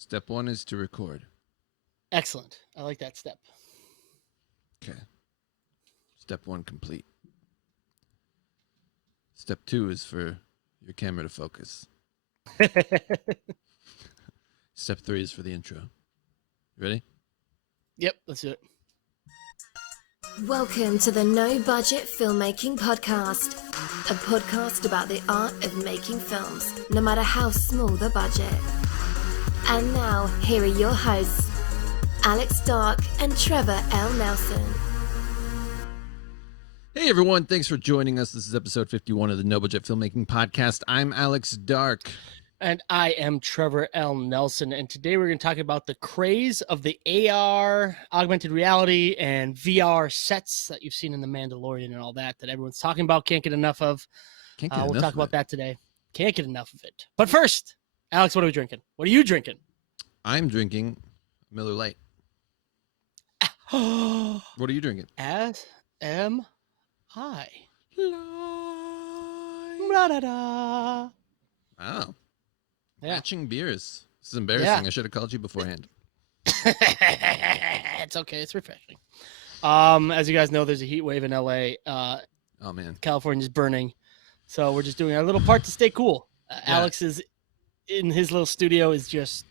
Step one is to record. Excellent. I like that step. Okay. Step one complete. Step two is for your camera to focus. Step three is for the intro. Ready? Yep, let's do it. Welcome to the No Budget Filmmaking Podcast, a podcast about the art of making films, no matter how small the budget. And now, here are your hosts, Alex Dark and Trevor L. Nelson. Hey everyone, thanks for joining us. This is episode 51 of the No Budget Filmmaking Podcast. I'm Alex Dark. And I am Trevor L. Nelson. And today we're going to talk about the craze of the AR, augmented reality, and VR sets that you've seen in The Mandalorian and all that everyone's talking about, can't get enough of. We'll talk about that today. Can't get enough of it. But first, Alex, what are we drinking? What are you drinking? I'm drinking Miller Lite. What are you drinking? As am I. Wow. Yeah. Matching beers. This is embarrassing. Yeah. I should have called you beforehand. It's okay. It's refreshing. As you guys know, there's a heat wave in LA. Oh, man. California's burning. So we're just doing our little part to stay cool. Yeah. Alex is in his little studio is just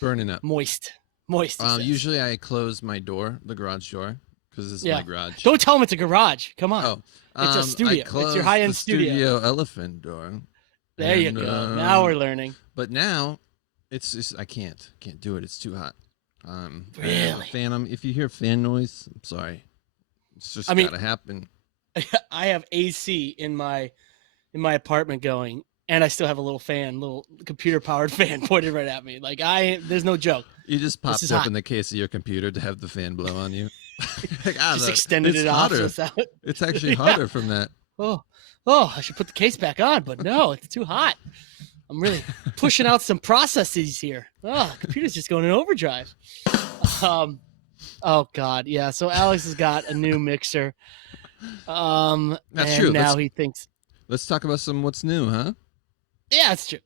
Burning up. moist. Moist. he says. Usually I close my door, the garage door, because this is my garage. Don't tell him it's a garage. Come on. Oh, It's a studio. I It's closed your high-end the studio. elephant door. There you go. Now we're learning. But now it's just I can't do it. It's too hot. Really? Fan. If you hear fan noise, I'm sorry. It's just gotta happen. I have AC in my apartment going, and I still have a little computer powered fan pointed right at me. Like there's no joke. You just popped up hot. in the case of your computer to have the fan blow on you. Like, Just extended it's it hotter. off. Without... It's actually hotter from that. Oh, I should put the case back on, but no, it's too hot. I'm really pushing out some processes here. Oh, the computer's just going in overdrive. Oh God, yeah. So Alex has got a new mixer. That's and true. Now he thinks. Let's talk about what's new, huh? Yeah, that's true.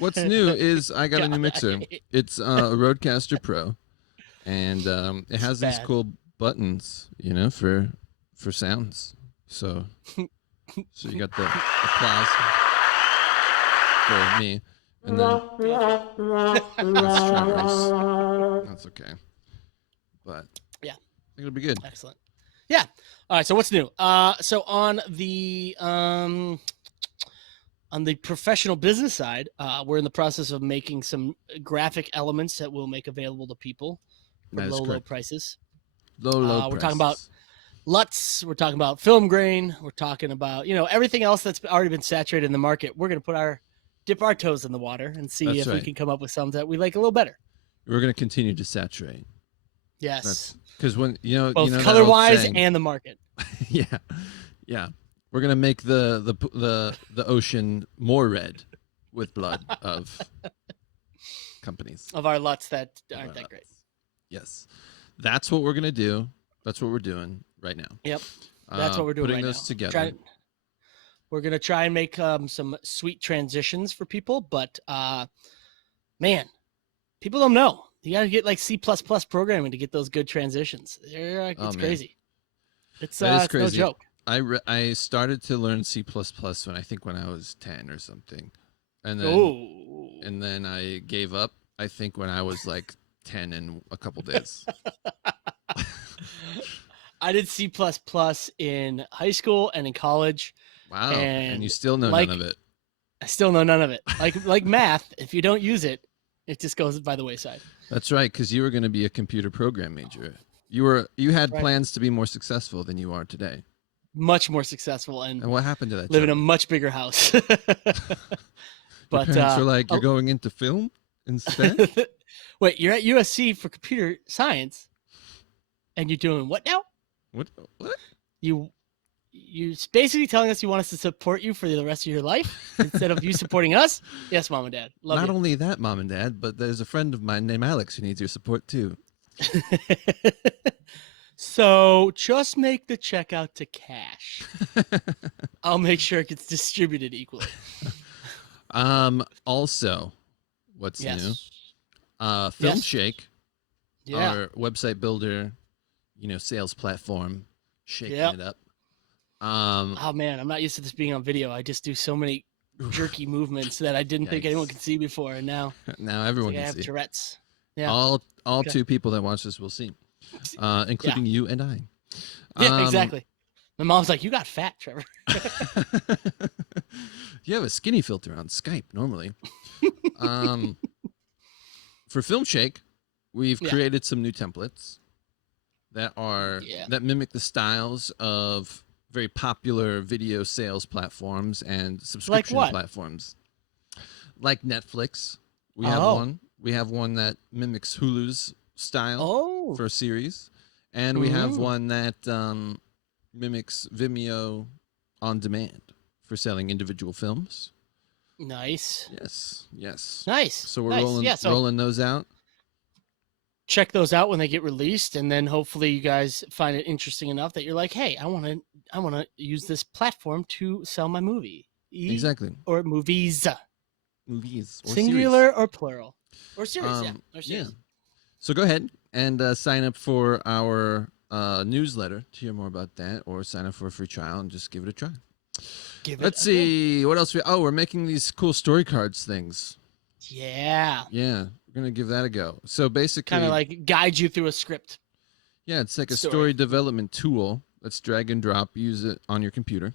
What's new is I got a new mixer. It's a Rodecaster Pro, and it has these cool buttons, for sounds. So you got the applause for me, and then that's Trevor's. That's okay, but yeah, I think it'll be good. Excellent. Yeah. All right. So what's new? So on the professional business side, we're in the process of making some graphic elements that we'll make available to people for low prices. Low prices. We're talking about LUTs. We're talking about film grain. We're talking about, everything else that's already been saturated in the market. We're going to dip our toes in the water and see if we can come up with some that we like a little better. We're going to continue to saturate. Yes. Because when, both color-wise and the market. Yeah. We're going to make the ocean more red with blood of companies. Of our LUTs that aren't that great. Yes. That's what we're going to do. That's what we're doing right now. Yep. That's what we're doing putting right those now. together. We're going to try and make some sweet transitions for people, but man, people don't know. You got to get like C++ programming to get those good transitions. It's crazy. It's crazy. No joke. I started to learn C++ when I was 10 or something. And then I gave up, I think when I was like 10 in a couple days. I did C++ in high school and in college. Wow. And you still know none of it. I still know none of it. Like math, if you don't use it, it just goes by the wayside. That's right, because you were going to be a computer program major. You had plans to be more successful than you are today. Much more successful, and what happened to that? Live in a much bigger house. But your parents were like, "You're going into film instead." Wait, you're at USC for computer science, and you're doing what now? What? You're basically telling us you want us to support you for the rest of your life instead of you supporting us? Yes, Mom and Dad. Love you. Not only that, Mom and Dad, but there's a friend of mine named Alex who needs your support too. So just make the check out to cash. I'll make sure it gets distributed equally. Also, what's new? FilmShake, Yeah. our website builder, sales platform, shaking it up. Oh man, I'm not used to this being on video. I just do so many jerky movements that I didn't think anyone could see before, and now everyone can I have see. Tourette's. Yeah. All 2 people that watch this will see, including you and I. Yeah, exactly. My mom's like, "You got fat, Trevor." You have a skinny filter on Skype normally. For FilmShake, we've created some new templates that that mimic the styles of very popular video sales platforms and subscription platforms. Like Netflix, we have one. We have one that mimics Hulu's style for a series, and we have one that mimics Vimeo on demand for selling individual films. Nice. Yes. Nice. So we're rolling those out. Check those out when they get released, and then hopefully you guys find it interesting enough that you're like, hey, I want to use this platform to sell my movie. Exactly. Or movies. Movies. Or singular series. Or plural. Or series, Or series. Yeah. So go ahead and sign up for our newsletter to hear more about that, or sign up for a free trial and just give it a try. Let's see. What else? We're making these cool story cards things. Yeah. Yeah. We're going to give that a go. So basically, kind of like guide you through a script. Yeah, it's like a story development tool. Let's drag and drop, use it on your computer.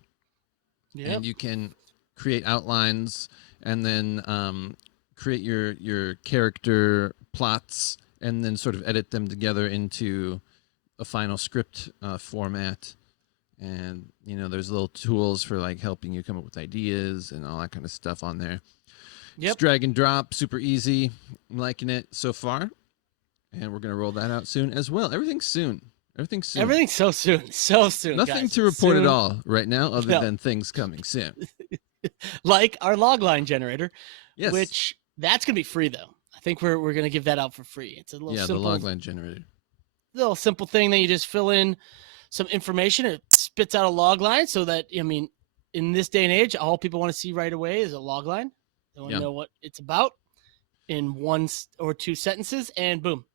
Yeah. And you can create outlines and then create your character plots and then sort of edit them together into a final script format. And, there's little tools for like helping you come up with ideas and all that kind of stuff on there. Yep. Just drag and drop, super easy. I'm liking it so far. And we're going to roll that out soon as well. Everything's soon. Everything's so soon. So soon. Nothing guys. to report at all right now other than things coming soon. Like our logline generator. Yes. Which that's going to be free though. I think we're going to give that out for free. It's a little simple. The logline generator. Little simple thing that you just fill in some information. It spits out a log line so that, in this day and age, all people want to see right away is a log line. They want to know what it's about in 1 or 2 sentences, and boom.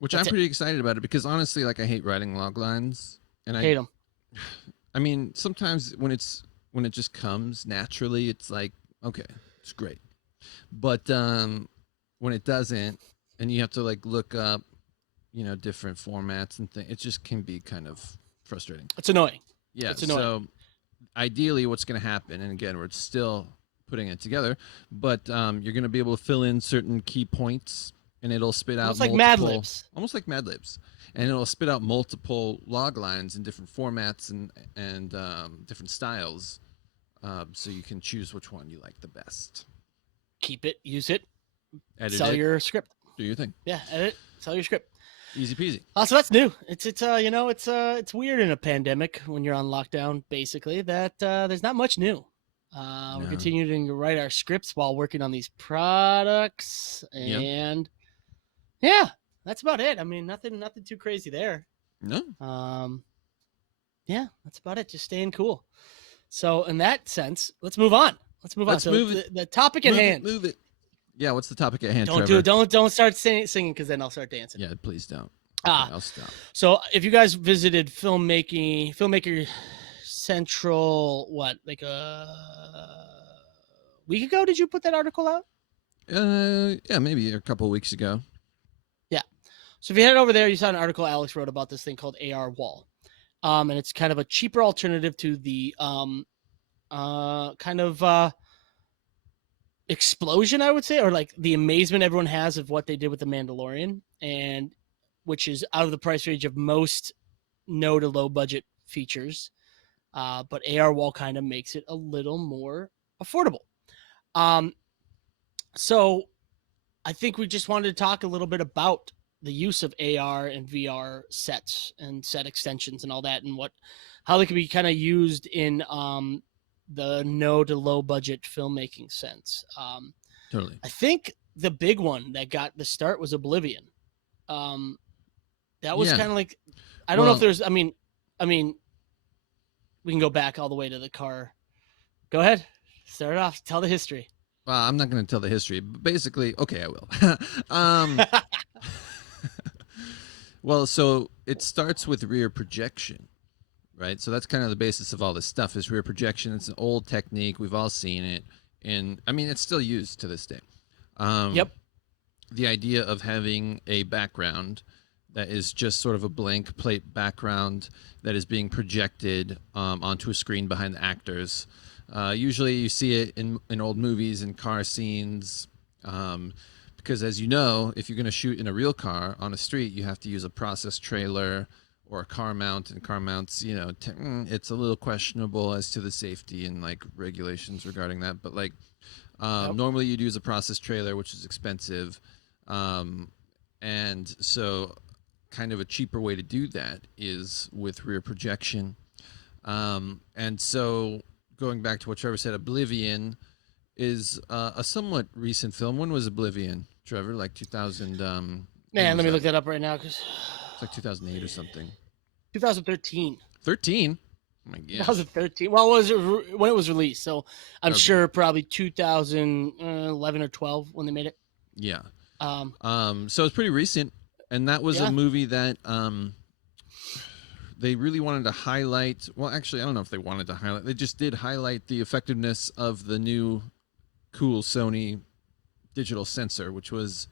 Which I'm pretty excited about it because honestly, like I hate writing log lines, and I hate them. I mean, sometimes when it just comes naturally, it's like, okay, it's great. But when it doesn't, and you have to like look up, different formats and things, it just can be kind of frustrating. It's annoying. Yeah. It's annoying. So ideally what's going to happen, and again, we're still putting it together, but you're going to be able to fill in certain key points and it'll spit out almost like Mad Libs. Almost like Mad Libs. And it'll spit out multiple log lines in different formats and different styles, so you can choose which one you like the best. Keep it, use it, edit sell it, your script. Do your thing. Yeah, edit, sell your script. Easy peasy. So that's new. It's weird in a pandemic when you're on lockdown, basically, that there's not much new. We're continuing to write our scripts while working on these products, and that's about it. I mean, nothing too crazy there. No. That's about it. Just staying cool. So in that sense, let's move on. Let's move it. The topic at hand. Move it. Yeah, what's the topic at hand, Don't Trevor? do it. Don't start singing because then I'll start dancing. Yeah, please don't. I'll stop. So if you guys visited Filmmaker Central, like a week ago, did you put that article out? Yeah, maybe a couple of weeks ago. Yeah. So if you head over there, you saw an article Alex wrote about this thing called ARWall. And it's kind of a cheaper alternative to the explosion, I would say, or like the amazement everyone has of what they did with The Mandalorian, and which is out of the price range of most no to low budget features. But ARWall kind of makes it a little more affordable. So I think we just wanted to talk a little bit about the use of AR and VR sets and set extensions and all that, and how they can be kind of used in the no to low budget filmmaking sense. Totally. I think the big one that got the start was Oblivion. That was kind of like, I don't know if there's, I mean, we can go back all the way to the car. Go ahead. Start it off. Tell the history. I'm not going to tell the history, but basically, okay, I will. Well, so it starts with rear projection, right? So that's kind of the basis of all this stuff is rear projection. It's an old technique. We've all seen it. And I mean, it's still used to this day. Yep. The idea of having a background that is just sort of a blank plate background that is being projected onto a screen behind the actors. Usually you see it in old movies and car scenes. Because as you know, if you're going to shoot in a real car on a street, you have to use a process trailer or a car mount, and car mounts, you know, it's a little questionable as to the safety and like regulations regarding that. But like normally you'd use a process trailer, which is expensive. And so kind of a cheaper way to do that is with rear projection. And so going back to what Trevor said, Oblivion is a somewhat recent film. When was Oblivion, Trevor? Like 2000. Man, let me look that up right now because it's like 2008 or something. 2013. 13. Oh my God. 2013. Well, was it when it was released? So I'm sure probably 2011 or 12 when they made it. Yeah. So it's pretty recent, and that was a movie that they really wanted to highlight. Well, actually, I don't know if they wanted to highlight. They just did highlight the effectiveness of the new cool Sony digital sensor, which was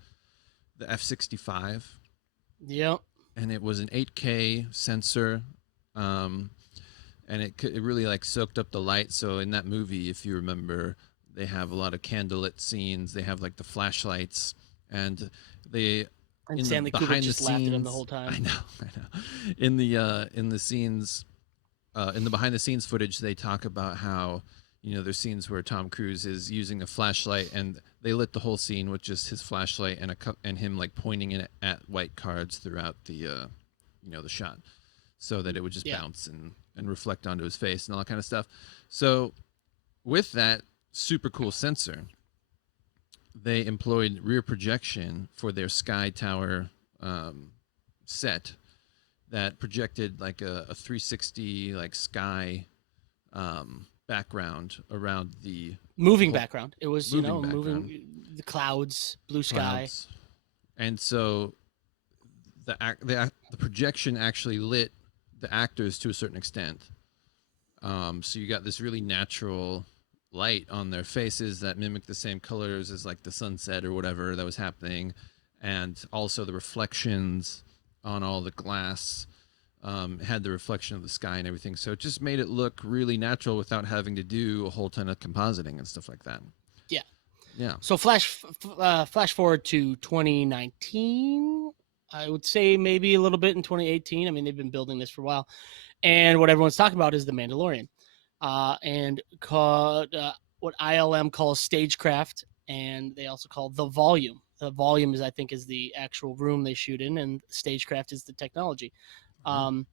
the F65. Yep. And it was an 8K sensor, and it really like soaked up the light. So in that movie, if you remember, they have a lot of candlelit scenes. They have like the flashlights, and they and Stanley Kubrick just laughed at him the whole time. I know. In the scenes, in the behind the scenes footage, they talk about how, you know, there's scenes where Tom Cruise is using a flashlight, and they lit the whole scene with just his flashlight and him like pointing it at white cards throughout the you know, the shot, so that it would just bounce and reflect onto his face and all that kind of stuff. So with that super cool sensor, they employed rear projection for their Sky Tower set that projected like a 360 like sky background around the moving background. It was, you know, background. moving the clouds, blue sky. And so the projection actually lit the actors to a certain extent. So you got this really natural light on their faces that mimic the same colors as like the sunset or whatever that was happening, and also the reflections on all the glass had the reflection of the sky and everything. So it just made it look really natural without having to do a whole ton of compositing and stuff like that. Yeah. So flash forward to 2019. I would say maybe a little bit in 2018. I mean, they've been building this for a while, and what everyone's talking about is The Mandalorian, and called what ILM calls Stagecraft, and they also call The Volume. The Volume is, I think, is the actual room they shoot in, and Stagecraft is the technology. And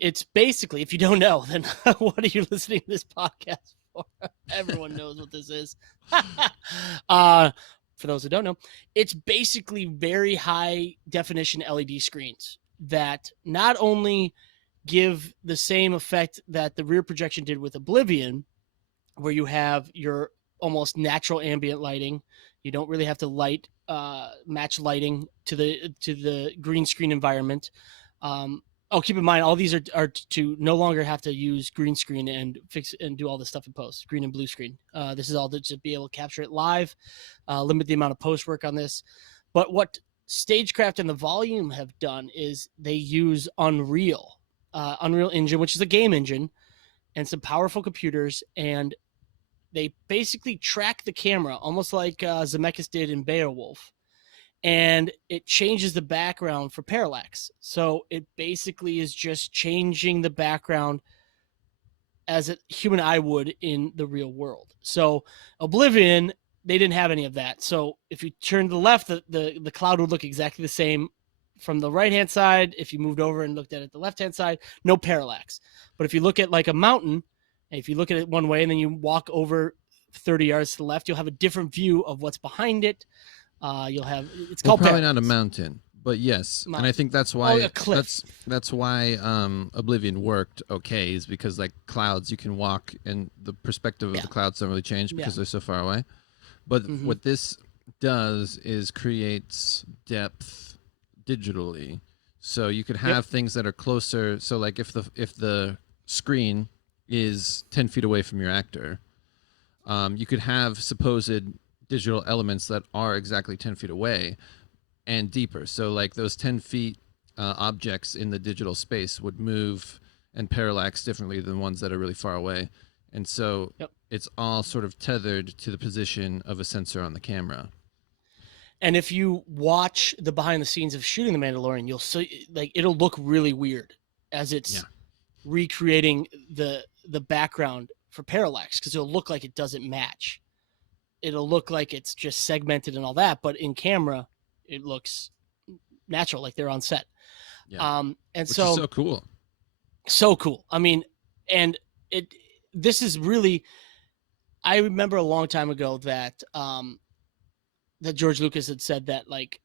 it's basically, if you don't know, then what are you listening to this podcast for? Everyone knows what this is. For those who don't know, it's basically very high definition LED screens that not only give the same effect that the rear projection did with Oblivion, where you have your almost natural ambient lighting. You don't really have to match lighting to the green screen environment. Keep in mind, all these are to no longer have to use green screen and fix and do all this stuff in post, green and blue screen. This is all to just be able to capture it live, limit the amount of post work on this. But what Stagecraft and The Volume have done is they use Unreal Engine, which is a game engine, and some powerful computers, and they basically track the camera almost like Zemeckis did in Beowulf. And it changes the background for Parallax. So it basically is just changing the background as a human eye would in the real world. So Oblivion, they didn't have any of that. So if you turn to the left, the cloud would look exactly the same from the right-hand side. If you moved over and looked at it the left-hand side, no parallax. But if you look at like a mountain, and if you look at it one way and then you walk over 30 yards to the left, you'll have a different view of what's behind it. You'll have called probably Parallax. not a mountain, but yes, and I think that's why a cliff. that's why Oblivion worked is because like clouds, you can walk and the perspective of the clouds don't really change because they're so far away. But what this does is creates depth digitally. So you could have things that are closer. So like if the screen is 10 feet away from your actor, you could have supposed digital elements that are exactly 10 feet away and deeper. So like those 10 feet objects in the digital space would move and parallax differently than ones that are really far away. And so it's all sort of tethered to the position of a sensor on the camera. And if you watch the behind the scenes of shooting The Mandalorian, you'll see like it'll look really weird as it's recreating the background for parallax, because it'll look like it doesn't match. It'll look like it's just segmented and all that, but in camera, it looks natural, like they're on set. Yeah. And Which so is so cool. So cool. I mean, and this is really, I remember a long time ago that that George Lucas had said that like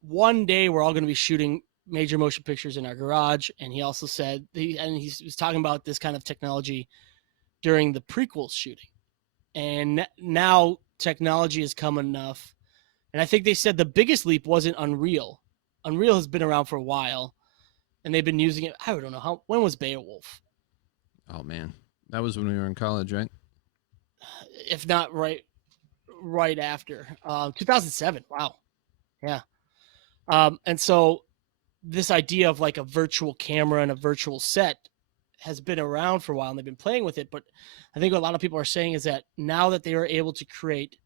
one day we're all going to be shooting major motion pictures in our garage. And he also said, he was talking about this kind of technology during the prequels shooting. And now technology has come enough. And I think they said the biggest leap wasn't Unreal. Unreal has been around for a while, and they've been using it. I don't know when was Beowulf? Oh man, that was when we were in college, right? If not right after 2007. Wow. Yeah. And so this idea of like a virtual camera and a virtual set has been around for a while, and they've been playing with it. But I think what a lot of people are saying is that now that they are able to create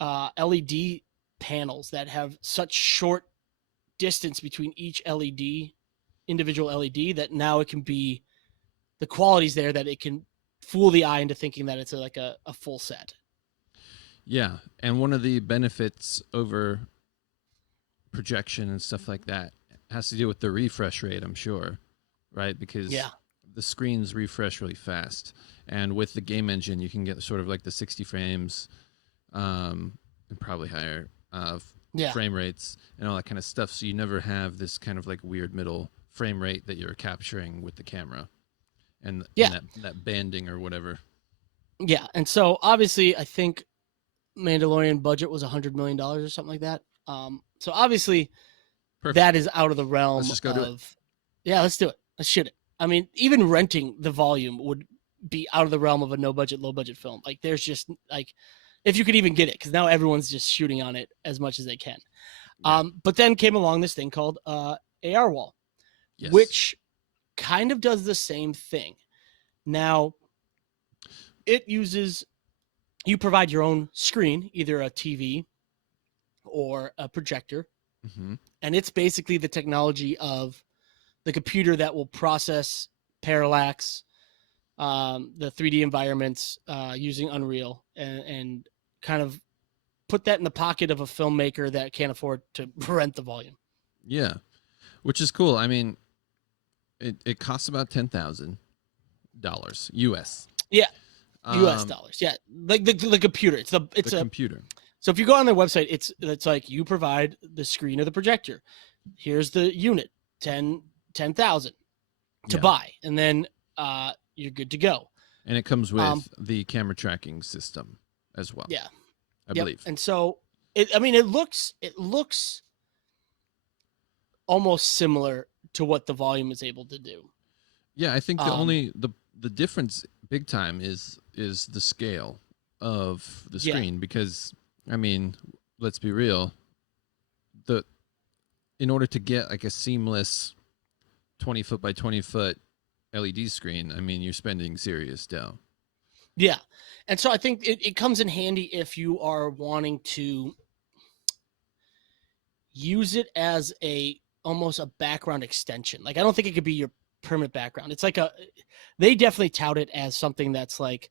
LED panels that have such short distance between each individual LED, that now it can be, the quality's there that it can fool the eye into thinking that it's like a full set. Yeah, and one of the benefits over projection and stuff like that has to do with the refresh rate, I'm sure, right? Because the screens refresh really fast, and with the game engine, you can get sort of like the 60 frames, and probably higher frame rates and all that kind of stuff. So you never have this kind of like weird middle frame rate that you're capturing with the camera, and that banding or whatever. Yeah, and so obviously, I think Mandalorian budget was $100 million or something like that. So obviously, that is out of the realm. Let's just go do it. Yeah, let's do it. Let's shoot it. I mean, even renting the volume would be out of the realm of a no budget, low budget film. Like, there's just like, if you could even get it, because now everyone's just shooting on it as much as they can. Yeah. But then came along this thing called ARWall, which kind of does the same thing. Now, it uses, you provide your own screen, either a TV or a projector, and it's basically the technology of the computer that will process parallax, the 3D environments using Unreal, and kind of put that in the pocket of a filmmaker that can't afford to rent the volume. Yeah, which is cool. I mean, it costs about $10,000 US. Yeah, US dollars. Yeah, like the computer. It's a computer. So if you go on their website, it's like you provide the screen or the projector. Here's the unit, 10,000 to buy, and then you're good to go. And it comes with the camera tracking system as well. Yeah, I believe. And so it looks almost similar to what the volume is able to do. Yeah, I think the difference big time is the scale of the screen, because I mean, let's be real, in order to get like a seamless 20 foot by 20 foot LED screen, I mean, you're spending serious dough. Yeah. And so I think it comes in handy if you are wanting to use it as almost a background extension. Like, I don't think it could be your permanent background. It's like they definitely tout it as something that's like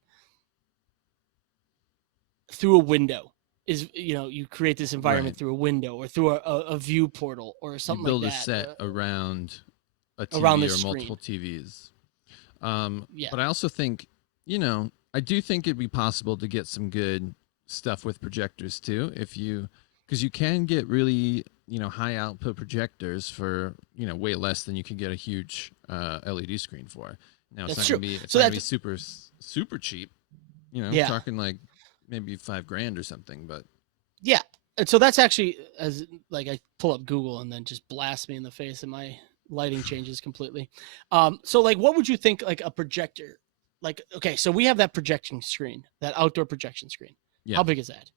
through a window. Is, you create this environment through a window or through a view portal or something like that. You build a set around a TV around or screen. Multiple TVs. But I also think, I do think it'd be possible to get some good stuff with projectors too, because you can get really, high output projectors for, way less than you can get a huge LED screen for. Now it's not going to be super, super cheap. Talking like maybe $5,000 or something, but yeah. And so that's actually, as like I pull up Google and then just blast me in the face and my lighting changes completely. So like, what would you think like a projector? Like, okay, so we have that projection screen, that outdoor projection screen. yeah. How big is that?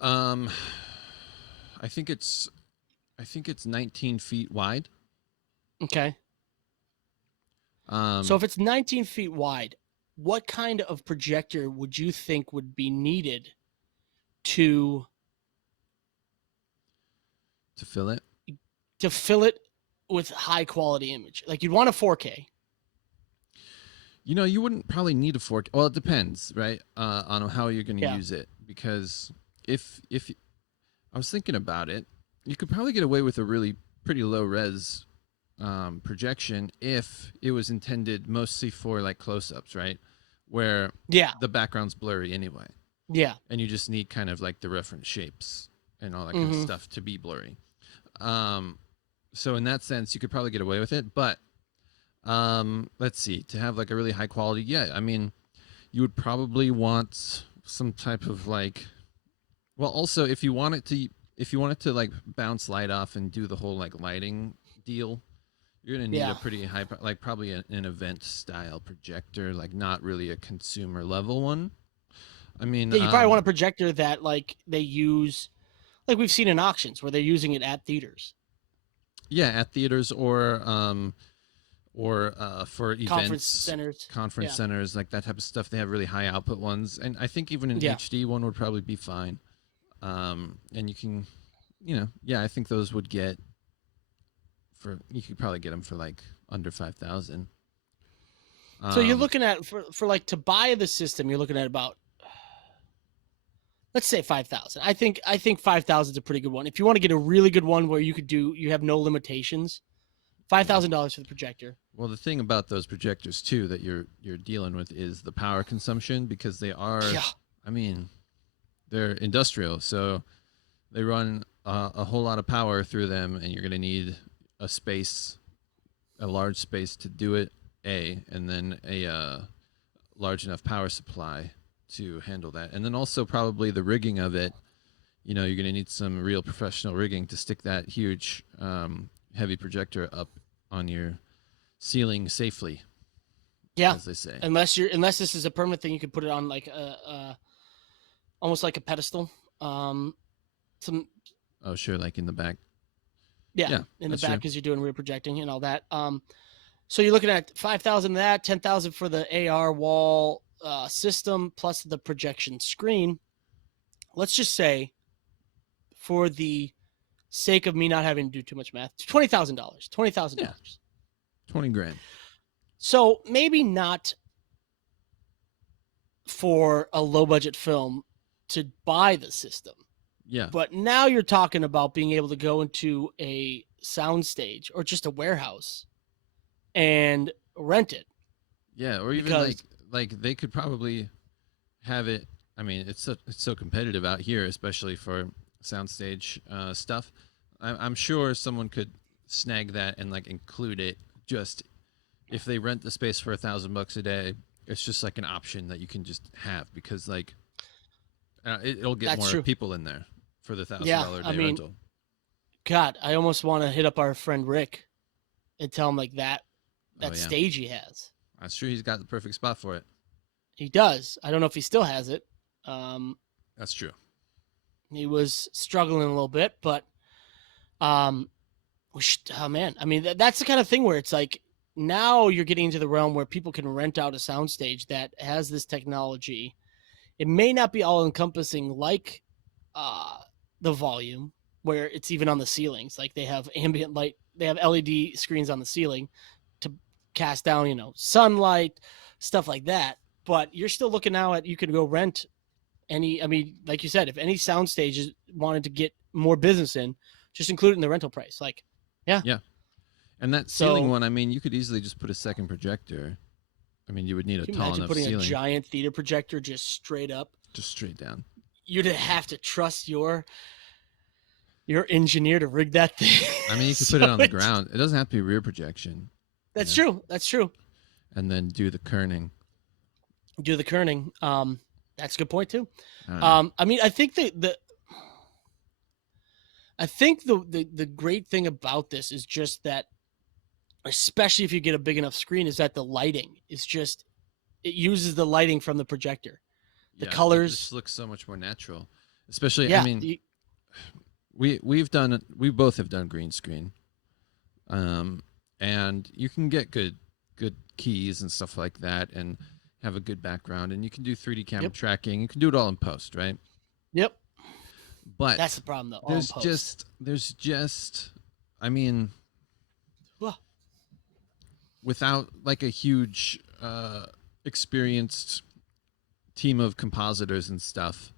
I think it's 19 feet wide. Okay. So if it's 19 feet wide, what kind of projector would you think would be needed to fill it? To fill it with high quality image? Like you'd want a 4K. You know, you wouldn't probably need a 4K. Well, it depends, right? On how you're going to use it. Because if I was thinking about it, you could probably get away with a really pretty low res projection if it was intended mostly for like close-ups, right? Where the background's blurry anyway. Yeah. And you just need kind of like the reference shapes and all that kind of stuff to be blurry. So in that sense, you could probably get away with it. But let's see, to have like a really high quality, I mean, you would probably want some type of like, well, also if you want it to like bounce light off and do the whole like lighting deal, you're gonna need a pretty high, like probably an event style projector, like not really a consumer level one. I mean, you probably want a projector that like they use, like we've seen in auctions where they're using it at theaters. Yeah, at theaters or for events, conference centers, like that type of stuff. They have really high output ones, and I think even an HD one would probably be fine. And you can, I think those would get you could probably get them for like under 5,000. So you're looking at for like to buy the system, you're looking at about, let's say 5,000. I think 5,000 is a pretty good one. If you want to get a really good one where you have no limitations, $5,000 for the projector. Well, the thing about those projectors too that you're dealing with is the power consumption, because they are, I mean, they're industrial, so they run a whole lot of power through them, and you're going to need a large space to do it, and then a large enough power supply to handle that. And then also probably the rigging of it, you're going to need some real professional rigging to stick that huge heavy projector up on your ceiling safely. Yeah, as they say. Unless this is a permanent thing, you could put it on like almost like a pedestal. Oh, sure, like in the back. Yeah, in the back because you're doing rear projecting and all that. So you're looking at 5,000 of that, 10,000 for the ARWall system plus the projection screen. Let's just say, for the sake of me not having to do too much math, $20,000. $20,000. Yeah. $20,000. So maybe not for a low budget film to buy the system. Yeah. But now you're talking about being able to go into a soundstage or just a warehouse and rent it. Yeah, or even like they could probably have it. I mean, it's so competitive out here, especially for soundstage stuff. I'm sure someone could snag that and like include it. Just if they rent the space for $1,000 a day, it's just like an option that you can just have, because like it'll get more people in there for the $1,000 day rental. God, I almost want to hit up our friend Rick and tell him like that stage he has. I'm sure he's got the perfect spot for it. He does. I don't know if he still has it. That's true. He was struggling a little bit, but oh man, I mean that's the kind of thing where it's like now you're getting into the realm where people can rent out a soundstage that has this technology. It may not be all encompassing like the volume, where it's even on the ceilings. Like they have ambient light, they have LED screens on the ceiling to cast down, sunlight, stuff like that. But you're still looking now at, you could go rent like you said, if any soundstage wanted to get more business in, just include it in the rental price. Like, yeah. And that ceiling one, I mean, you could easily just put a second projector. I mean, you would need a tall enough ceiling. Imagine putting a giant theater projector just straight up. Just straight down. You'd have to trust your engineer to rig that thing. I mean, you could put it on the ground. It doesn't have to be rear projection. That's true. That's true. And then do the kerning. That's a good point too. I I mean, I think the great thing about this is just that, especially if you get a big enough screen, is that the lighting is just, it uses the lighting from the projector, the It colors. just looks so much more natural. Especially, Yeah, I mean, we both have done green screen, and you can get good keys and stuff like that, and have a good background, and you can do 3D camera tracking. You can do it all in post, right? Yep. But that's the problem, though. There's just, I mean, without like a huge experienced team of compositors and stuff,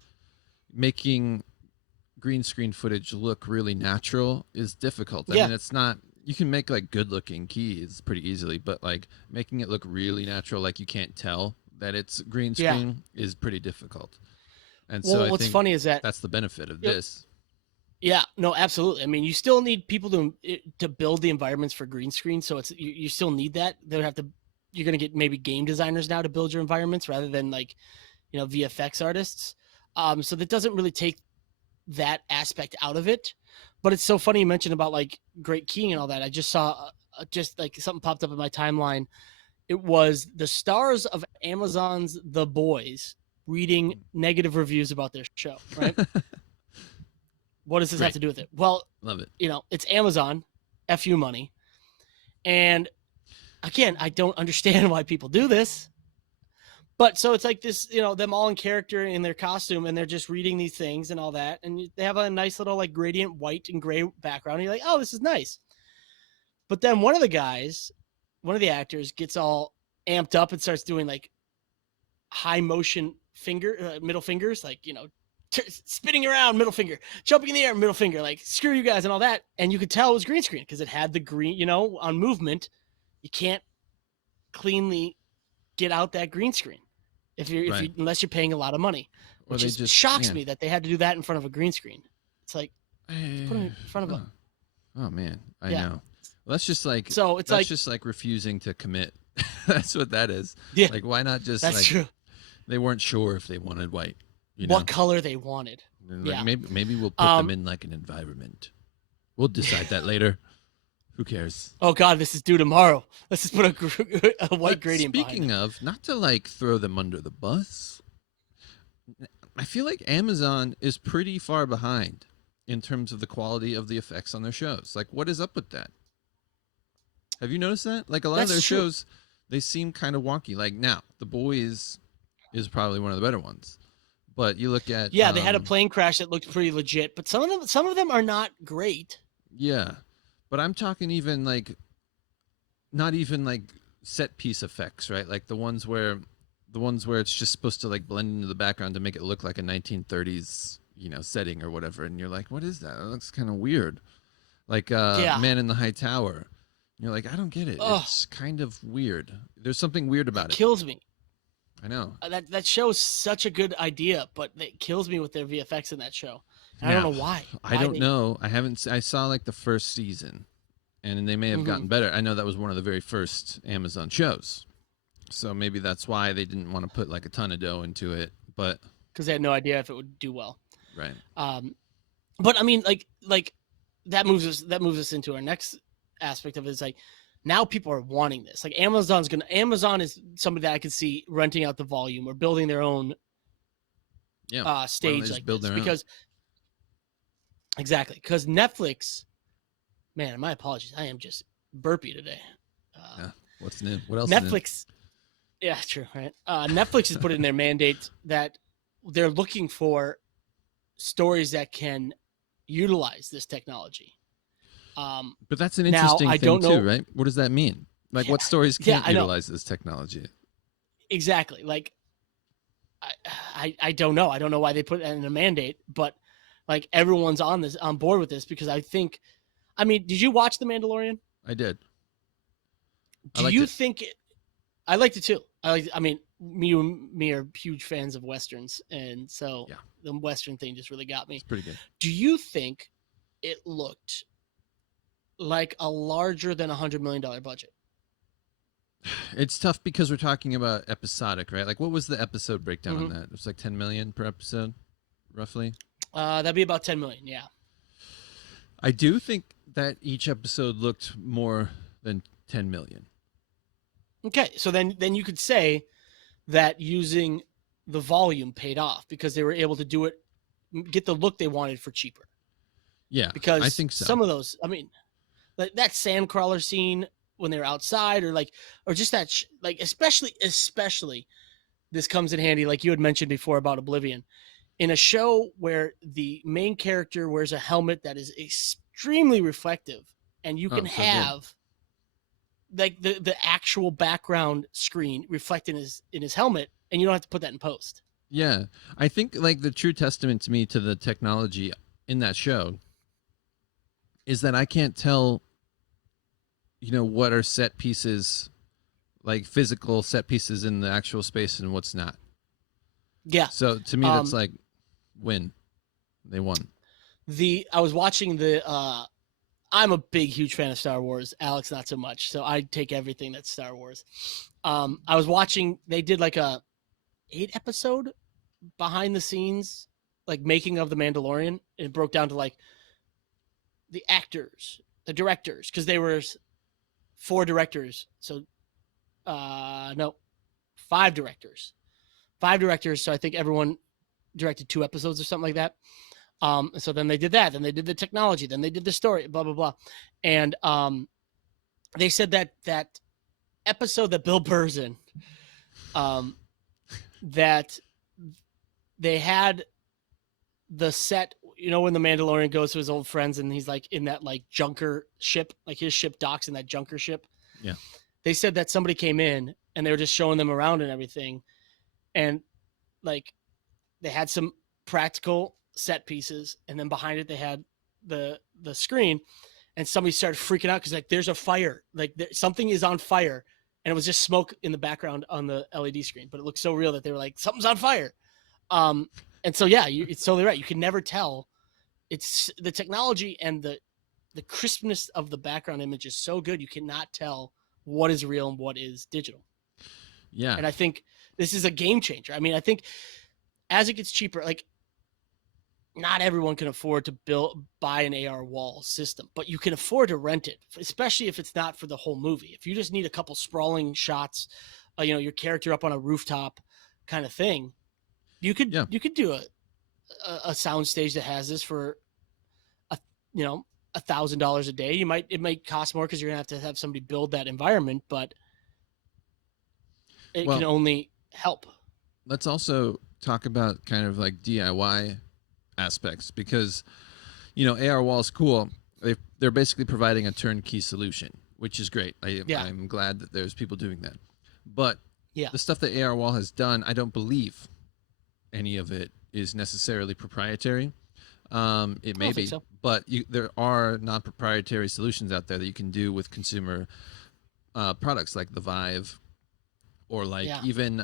making green screen footage look really natural is difficult. I mean, it's not, you can make like good looking keys pretty easily, but like making it look really natural, like you can't tell that it's green screen, is pretty difficult. And so what's funny is that that's the benefit of this. Yeah, no, absolutely. I mean, you still need people to build the environments for green screen, so it's you still need that. They would have to. You're going to get maybe game designers now to build your environments rather than like, VFX artists. So that doesn't really take that aspect out of it. But it's so funny you mentioned about like great keying and all that. I just saw just like something popped up in my timeline. It was the stars of Amazon's The Boys reading negative reviews about their show, right? What does this have to do with it? Well, love it. It's Amazon, FU money. And again, I don't understand why people do this. But so it's like this, them all in character in their costume, and they're just reading these things and all that. And they have a nice little like gradient white and gray background. And you're like, oh, this is nice. But then one of the actors gets all amped up and starts doing like high motion middle fingers, like, spinning around, middle finger, jumping in the air, middle finger, like screw you guys and all that. And you could tell it was green screen because it had the green, on movement. You can't cleanly get out that green screen unless you're paying a lot of money, which just shocks me that they had to do that in front of a green screen. It's like, put it in front of them. Oh man, I know. Well, that's just like, just like refusing to commit. That's what that is. Yeah. Like, why not just that's true. They weren't sure if they wanted white. What color they wanted. Like, maybe we'll put them in like an environment. We'll decide that later. Who cares? Oh God, this is due tomorrow. Let's just put a white gradient. Speaking of, not to like throw them under the bus, I feel like Amazon is pretty far behind in terms of the quality of the effects on their shows. Like, what is up with that? Have you noticed that? Like, a lot of their shows, they seem kind of wonky. Like, now, The Boys is probably one of the better ones. But you look at they had a plane crash that looked pretty legit, but some of them are not great. Yeah. But I'm talking even like, not even like set piece effects, right? Like the ones where it's just supposed to like blend into the background to make it look like a 1930s, setting or whatever. And you're like, what is that? That looks kind of weird. Like Man in the High Tower. You're like, I don't get it. Ugh. It's kind of weird. There's something weird about it. It kills me. I know. That show is such a good idea, but it kills me with their VFX in that show. I don't know why. I don't know. I saw like the first season, and they may have gotten better. I know that was one of the very first Amazon shows, so maybe that's why they didn't want to put like a ton of dough into it. But because they had no idea if it would do well, right? But I mean, like that moves us into our next aspect of it. Is like now people are wanting this. Like Amazon is somebody that I could see renting out the volume or building their own stage like this because. Exactly, because Netflix, man, my apologies. I am just burpy today. What's new? What else? Netflix, yeah, true, right? Netflix has put in their mandate that they're looking for stories that can utilize this technology. But that's an interesting thing too, right? What does that mean? Like, what stories can't utilize this technology? Exactly. Like, I don't know. I don't know why they put it in a mandate, but. Like everyone's on board with this because I mean, did you watch The Mandalorian? I did. Do you think I liked it too. I mean, me are huge fans of Westerns. And so the Western thing just really got me. It's pretty good. Do you think it looked like a larger than $100 million budget? It's tough because we're talking about episodic, right? Like, what was the episode breakdown on that? It was like 10 million per episode, roughly. That'd be about 10 million. Yeah. I do think that each episode looked more than 10 million. Okay, so then you could say that using the volume paid off because they were able to do it, get the look they wanted for cheaper. Yeah, because I think so. Some of those, I mean, that sandcrawler scene when they're outside, or just that, like especially this comes in handy, like you had mentioned before about Oblivion, in a show where the main character wears a helmet that is extremely reflective, and you can have like the actual background screen reflecting in his helmet, and you don't have to put that in post. Yeah, I think like the true testament to me to the technology in that show is that I can't tell, what are set pieces, like physical set pieces in the actual space and what's not. Yeah. So to me, that's like win. They won. I was watching I'm a huge fan of Star Wars. Alex, not so much. So I take everything that's Star Wars. I was watching, they did like a 8-episode behind the scenes, like making of The Mandalorian. It broke down to like the actors, the directors, because they were 4 directors. So, no, 5 directors. 5 directors. So I think everyone directed 2 episodes or something like that. So then they did that. Then they did the technology. Then they did the story. Blah blah blah. And they said that episode that Bill Burr's in, that they had the set. When the Mandalorian goes to his old friends and he's like in that like junker ship, like his ship docks in that junker ship. Yeah. They said that somebody came in and they were just showing them around and everything, and like they had some practical set pieces, and then behind it they had the screen, and somebody started freaking out because like there's a fire, like something is on fire, and it was just smoke in the background on the LED screen, but it looked so real that they were like, something's on fire. And so yeah, it's totally right. You can never tell. It's the technology and the crispness of the background image is so good, you cannot tell what is real and what is digital. Yeah. And I think this is a game changer. I mean, I think as it gets cheaper, like not everyone can afford to buy an ARWall system, but you can afford to rent it, especially if it's not for the whole movie. If you just need a couple sprawling shots, your character up on a rooftop kind of thing, you could do a soundstage that has this for $1,000 a day. It might cost more because you're gonna have somebody build that environment, but it can only help. Let's also talk about kind of like DIY aspects, because ARWall is cool. They're basically providing a turnkey solution, which is great. I'm glad that there's people doing that. But the stuff that ARWall has done, I don't believe any of it is necessarily proprietary. It may be, but there are non-proprietary solutions out there that you can do with consumer products like the Vive, or like even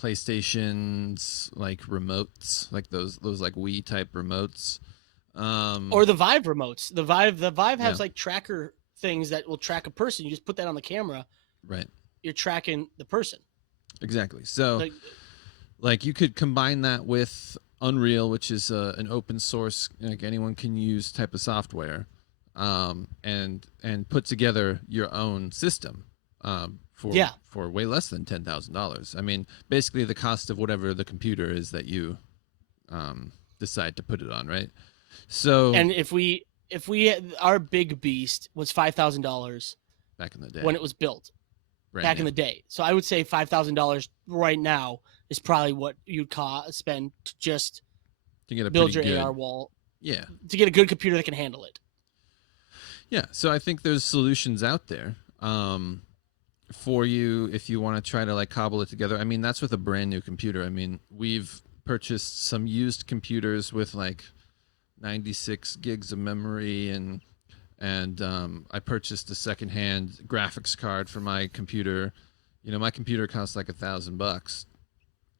PlayStation's like remotes, like those like Wii type remotes, or the Vive remotes. The Vive has like tracker things that will track a person. You just put that on the camera, right? You're tracking the person. Exactly. So like you could combine that with Unreal, which is an open source, like anyone can use type of software, and put together your own system for way less than $10,000. I mean, basically the cost of whatever the computer is that you decide to put it on, right? So, and if we our big beast was $5,000 back in the day when it was built, in the day. So I would say $5,000 right now is probably what you'd spend to get build your ARWall. Yeah. To get a good computer that can handle it. Yeah. So I think there's solutions out there for you if you want to try to like cobble it together. I mean, that's with a brand new computer. I mean, we've purchased some used computers with like 96 gigs of memory, and I purchased a secondhand graphics card for my computer. My computer costs like $1,000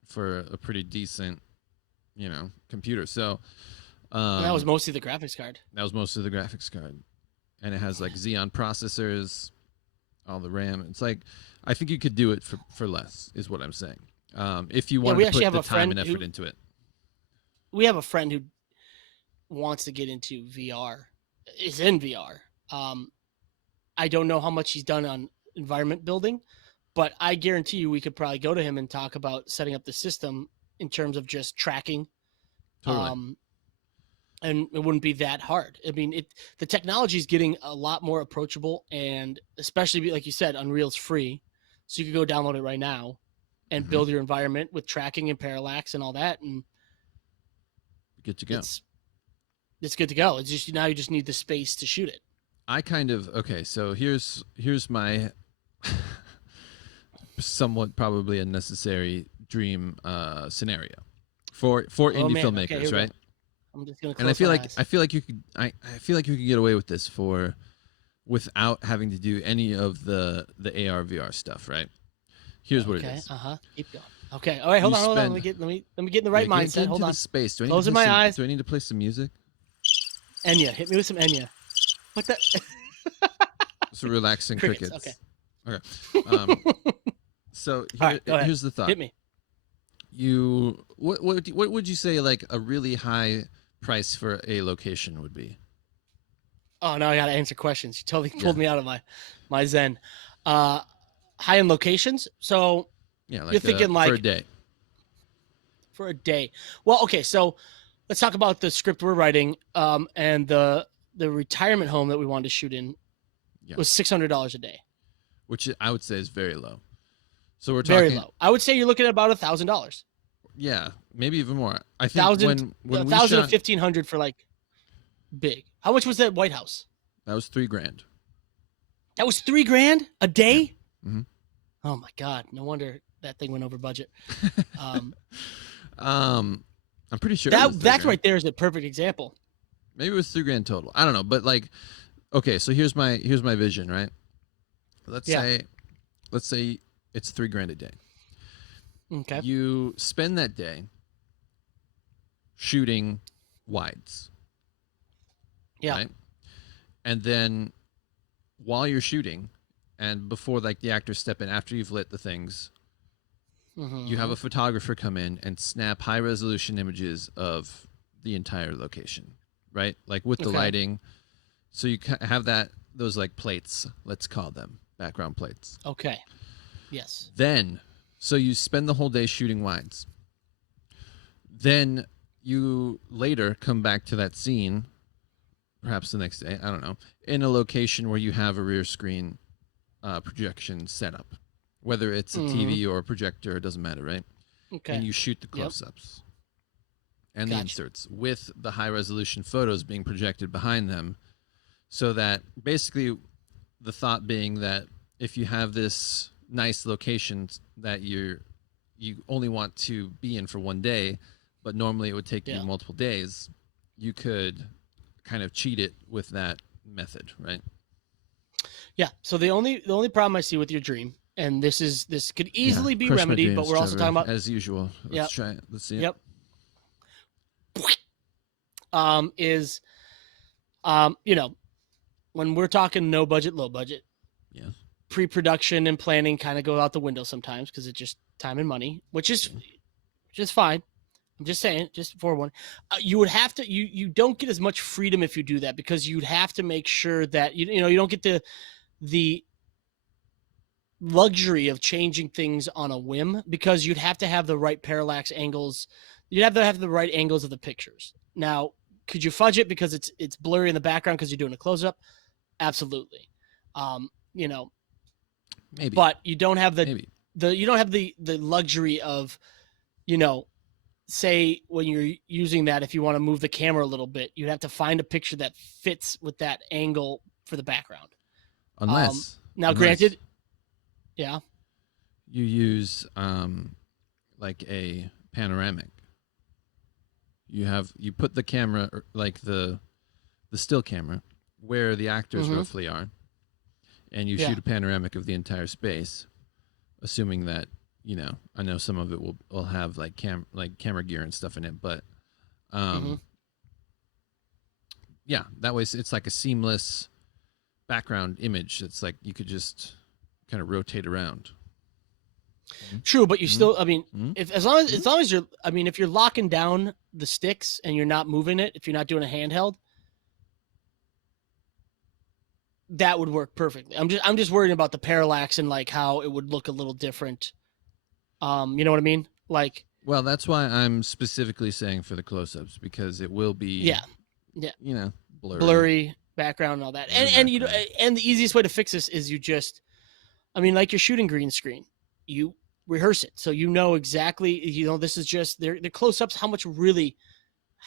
for a pretty decent, computer. So that was mostly the graphics card. That was mostly the graphics card, and it has like Xeon processors. all the RAM. It's like I think you could do it for less, is what I'm saying. If you we wanted to actually put have the a time friend and effort into it. We have a friend who wants to get into VR, is in VR. I don't know how much he's done on environment building, but I guarantee you we could probably go to him and talk about setting up the system in terms of just tracking. Totally. And it wouldn't be that hard. I mean, the technology is getting a lot more approachable, and especially like you said, Unreal's free, so you could go download it right now and build your environment with tracking and parallax and all that, and good to go. It's good to go. It's just now you just need the space to shoot it. I kind of so here's my somewhat probably unnecessary dream scenario for indie filmmakers, right? I'm just gonna and I feel like you could get away with this without having to do any of the AR VR stuff, right? Here's what it is. Keep going. Okay. All right. Hold on. Let me get in the right mindset. Hold on. Space. Closing my eyes. Do I need to play some music? Enya. Hit me with some Enya. What the? So relaxing crickets. Okay. So here's the thought. Hit me. What would you say like a really high price for a location would be? Oh, now I got to answer questions. You totally pulled me out of my zen. High-end locations. So like you're thinking like for a day. For a day. Well, okay. So let's talk about the script we're writing. And the retirement home that we wanted to shoot in was $600 a day, which I would say is very low. So we're talking very low. I would say you're looking at about $1,000. Yeah, maybe even more. I think 1,000 to 1,500 for like big. How much was that White House? That was $3,000. That was $3,000 a day. Yeah. Mm-hmm. Oh my God! No wonder that thing went over budget. I'm pretty sure that right there is a perfect example. Maybe it was $3,000 total. I don't know, but like, okay, so here's my vision, right? Let's say it's $3,000 a day. Okay. You spend that day shooting wides. Yeah. Right? And then while you're shooting, and before like the actors step in, after you've lit the things, you have a photographer come in and snap high resolution images of the entire location, right? Like with the lighting. So you have those like plates, let's call them background plates. Okay. Yes. Then, so you spend the whole day shooting wides. Then you later come back to that scene, perhaps the next day, I don't know, in a location where you have a rear screen projection set up. Whether it's a TV or a projector, it doesn't matter, right? Okay. And you shoot the close-ups and the inserts with the high-resolution photos being projected behind them, so that basically the thought being that if you have this nice location that you only want to be in for one day, but normally it would take you multiple days, you could kind of cheat it with that method, right? Yeah. So the only problem I see with your dream, and this could easily be remedied, but we're also talking about, as usual. Let's try it. Let's see it. Yep. When we're talking no budget, low budget, pre-production and planning kind of go out the window sometimes because it's just time and money, which is fine. I'm just saying, just forewarning. You would have to, you don't get as much freedom if you do that, because you'd have to make sure that you don't get the luxury of changing things on a whim, because you'd have to have the right parallax angles. You'd have to have the right angles of the pictures. Now, could you fudge it because it's blurry in the background because you're doing a close-up? Absolutely. Maybe. But you don't have the luxury of, say when you're using that, if you want to move the camera a little bit, you'd have to find a picture that fits with that angle for the background. Granted, you use like a panoramic. You put the camera, like the still camera, where the actors roughly are, and you shoot a panoramic of the entire space, assuming that, I know some of it will have like camera gear and stuff in it, but that way it's like a seamless background image. It's like you could just kind of rotate around. True, but you still, I mean, if as long as you're, I mean, if you're locking down the sticks and you're not moving it, if you're not doing a handheld, that would work perfectly. I'm just worried about the parallax and like how it would look a little different. You know what I mean? Like, well, that's why I'm specifically saying for the close-ups, because it will be, you know, blurry background and all that. And you know, and the easiest way to fix this is you just, I mean, like you're shooting green screen, you rehearse it so you know exactly, you know, this is just they're close-ups.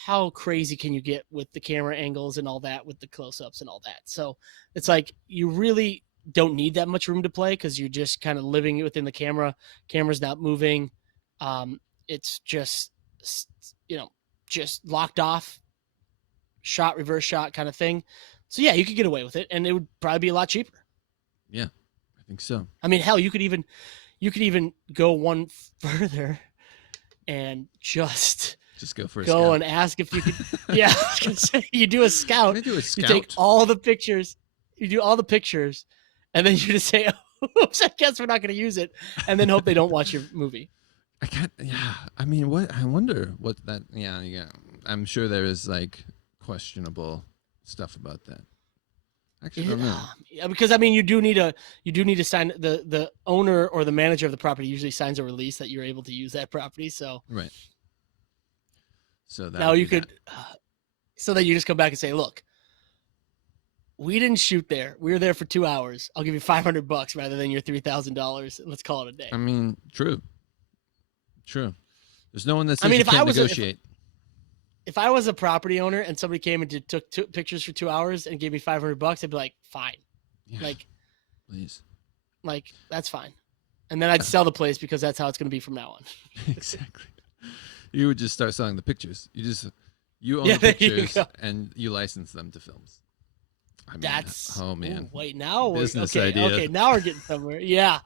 How crazy can you get with the camera angles and all that with the close-ups and all that? So it's like you really don't need that much room to play because you're just kind of living within the camera's not moving. It's just, you know, just locked off, shot, reverse shot kind of thing. So yeah, you could get away with it and it would probably be a lot cheaper. Yeah, I think so. I mean, hell, you could even go one further and just go for a go scout. and ask if you could. Yeah, I was gonna say, you do a scout. You take all the pictures. You do all the pictures, and then you just say, "Oops, I guess we're not going to use it," and then hope they don't watch your movie. I mean, what? I wonder what that. Yeah. I'm sure there is like questionable stuff about that. Actually, I don't know. Yeah, because I mean, you do need to sign the owner or the manager of the property usually signs a release that you're able to use that property. So right. So that now you could, so that you just come back and say, "Look, we didn't shoot there. We were there for 2 hours. I'll give you $500 rather than your $3,000. Let's call it a day." I mean, true. There's no one that says I mean, you can't negotiate. If I was a property owner and somebody came and took pictures for 2 hours and gave me $500, I'd be like, fine. Yeah, like, please. Like, that's fine. And then I'd sell the place because that's how it's going to be from now on. Exactly. You would just start selling the pictures. You own the pictures and you license them to films. I mean, oh man. Wait, now business idea. Okay, now we're getting somewhere. Yeah.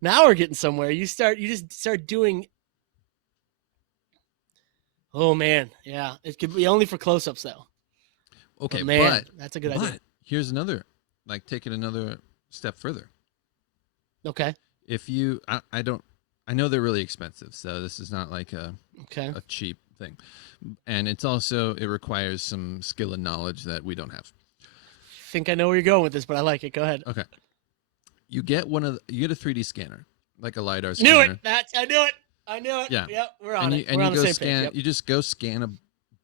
Now we're getting somewhere. You just start doing. Oh man, yeah. It could be only for close-ups though. Okay, but that's a good idea. Here's another, like, take it another step further. Okay. If you, I know they're really expensive, so this is not like a cheap thing, and it's also, it requires some skill and knowledge that we don't have. I think I know where you're going with this, but I like it. Go ahead. Okay. You get a 3D scanner, like a LiDAR scanner. I knew it. Yeah. Yep, we're on it. And we're on you the go same scan. page. Yep. You just go scan a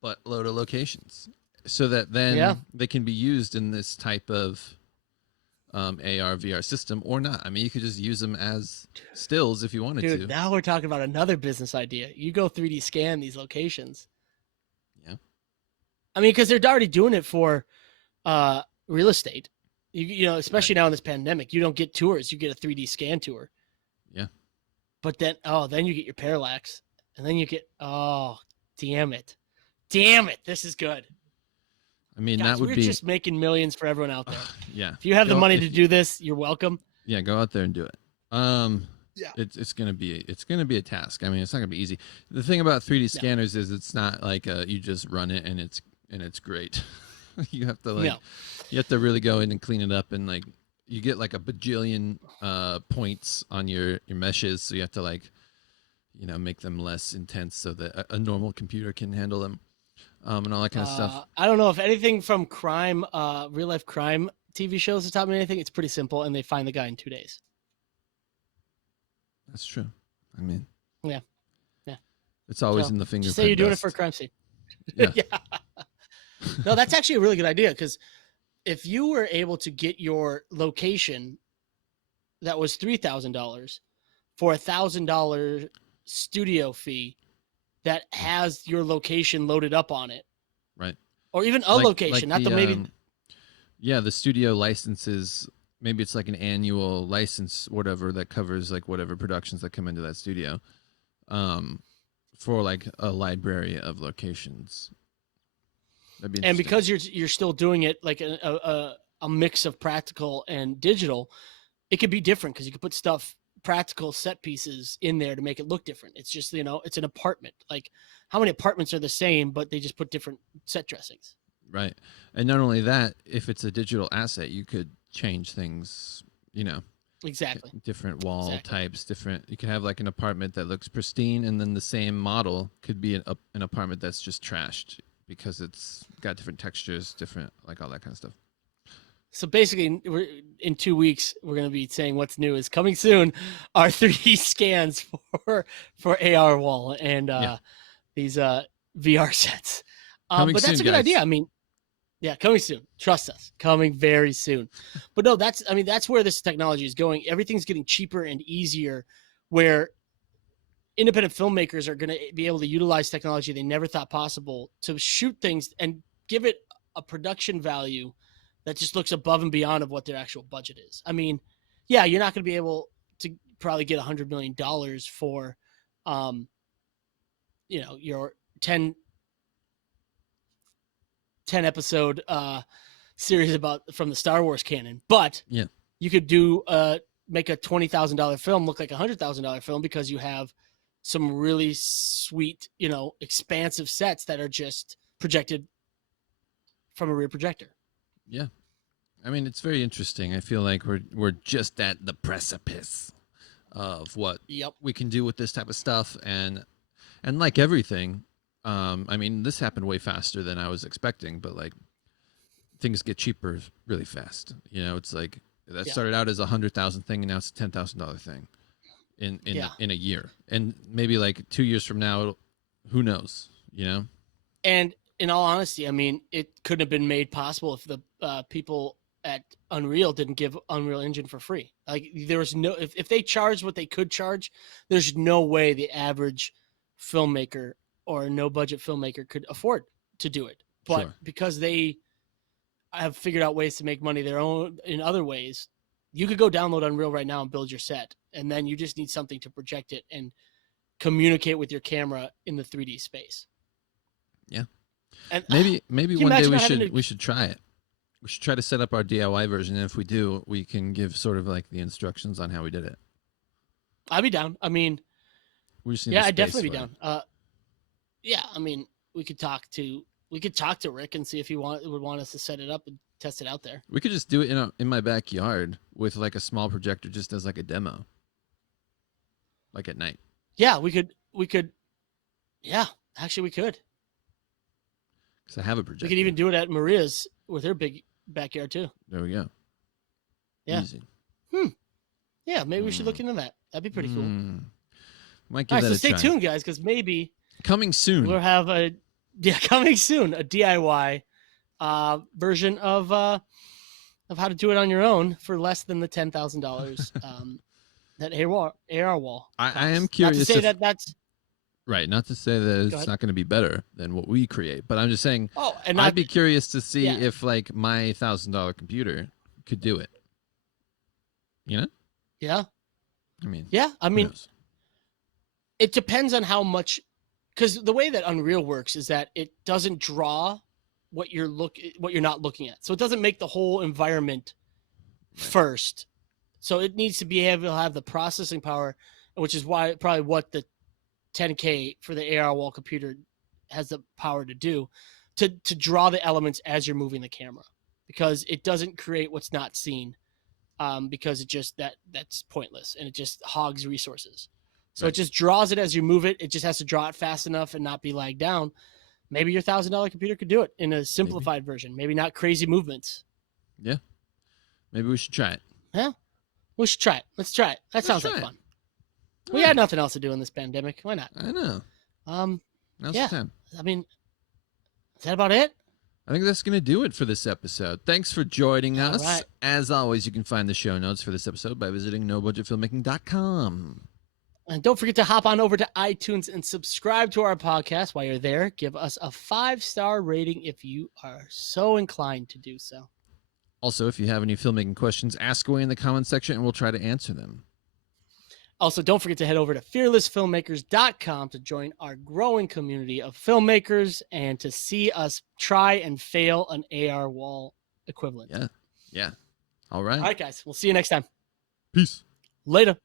buttload of locations, so that then they can be used in this type of AR VR system or not. I mean, you could just use them as stills if you wanted to. Now we're talking about another business idea. You go 3D scan these locations. Yeah. I mean, because they're already doing it for real estate. You know, especially now in this pandemic, you don't get tours. You get a 3D scan tour. Yeah. But then you get your parallax, and then you get, damn it, this is good. I mean, Guys, that would we're be just making millions for everyone out there. Yeah. If you have the money to do this, you're welcome. Yeah, go out there and do it. Yeah. It's gonna be a task. I mean, it's not gonna be easy. The thing about 3D scanners is it's not like you just run it and it's great. You have to you have to really go in and clean it up, and like you get like a bajillion points on your meshes, so you have to like, you know, make them less intense so that a normal computer can handle them, and all that kind of stuff. I don't know if anything from crime, real life crime TV shows has taught me anything. It's pretty simple, and they find the guy in 2 days. That's true. I mean, yeah, it's always in the fingerprint. Just say you're doing it for a crime scene. Yeah. No, that's actually a really good idea, because if you were able to get your location that was $3,000 for $1,000 studio fee that has your location loaded up on it, right? Or even a location, not the maybe. Yeah, the studio licenses. Maybe it's like an annual license, whatever, that covers like whatever productions that come into that studio, for like a library of locations. And because you're still doing it like a mix of practical and digital, it could be different, because you could put practical set pieces in there to make it look different. It's just, you know, it's an apartment. Like, how many apartments are the same, but they just put different set dressings? Right. And not only that, if it's a digital asset, you could change things, you know. Exactly. Different wall types, different. You can have like an apartment that looks pristine, and then the same model could be an apartment that's just trashed because it's got different textures, different, like all that kind of stuff. So basically, in 2 weeks, we're going to be saying what's new is coming soon. Our 3D scans for ARWall and these VR sets. But that's a good idea. I mean, yeah, coming soon. Trust us, coming very soon. But no, that's where this technology is going. Everything's getting cheaper and easier, where independent filmmakers are going to be able to utilize technology they never thought possible to shoot things and give it a production value that just looks above and beyond of what their actual budget is. I mean, yeah, you're not going to be able to probably get $100 million for, your 10 episode series from the Star Wars canon, but you could make a $20,000 film look like $100,000 film because you have some really sweet, expansive sets that are just projected from a rear projector. Yeah. I mean, it's very interesting. I feel like we're just at the precipice of what we can do with this type of stuff, and like everything, I mean, this happened way faster than I was expecting, but like things get cheaper really fast. It's like that started out as a $100,000 thing, and now it's a $10,000 thing in a year, and maybe like 2 years from now, who knows? And in all honesty, I mean, it couldn't have been made possible if the people at Unreal didn't give Unreal Engine for free. Like there was no, if they charged what they could charge, there's no way the average filmmaker or no budget filmmaker could afford to do it. But because they have figured out ways to make money their own in other ways, you could go download Unreal right now and build your set. And then you just need something to project it and communicate with your camera in the 3D space. Yeah. And maybe one day we should try it. We should try to set up our DIY version, and if we do, we can give sort of like the instructions on how we did it. I'd be down. I mean, I'd definitely be down. Yeah, I mean, we could talk to Rick and see if he would want us to set it up and test it out there. We could just do it in my backyard with like a small projector, just as like a demo, like at night. Yeah, we could. Yeah, actually, we could. Because I have a projector. We could even do it at Maria's with her big backyard too. There we go. Yeah. Easy. Yeah, maybe we should look into that. That'd be pretty cool. Might give that a try. Stay tuned, guys, because maybe coming soon we'll have a DIY version of how to do it on your own for less than the $10,000 that ARWall. I am curious. Not to say that's right. Not to say that it's not going to be better than what we create, but I'm just saying. I'd be curious to see if like my $1,000 computer could do it. Yeah. I mean. Yeah. I mean, it depends on how much, because the way that Unreal works is that it doesn't draw what you're not looking at, so it doesn't make the whole environment first. So it needs to be able to have the processing power, which is why probably what the 10K for the ARWall computer has the power to do, to draw the elements as you're moving the camera, because it doesn't create what's not seen, because it just that's pointless and it just hogs resources. So it just draws it as you move it. It just has to draw it fast enough and not be lagged down. Maybe your $1,000 computer could do it in a simplified version. Maybe not crazy movements. Yeah. Maybe we should try it. Yeah. We should try it. Let's try it. That sounds like fun. We had nothing else to do in this pandemic. Why not? I know. Now's the time. I mean, is that about it? I think that's going to do it for this episode. Thanks for joining us. Right. As always, you can find the show notes for this episode by visiting nobudgetfilmmaking.com. And don't forget to hop on over to iTunes and subscribe to our podcast. While you're there, give us a 5-star rating if you are so inclined to do so. Also, if you have any filmmaking questions, ask away in the comment section and we'll try to answer them. Also, don't forget to head over to fearlessfilmmakers.com to join our growing community of filmmakers and to see us try and fail an ARWall equivalent. Yeah. All right. All right, guys. We'll see you next time. Peace. Later.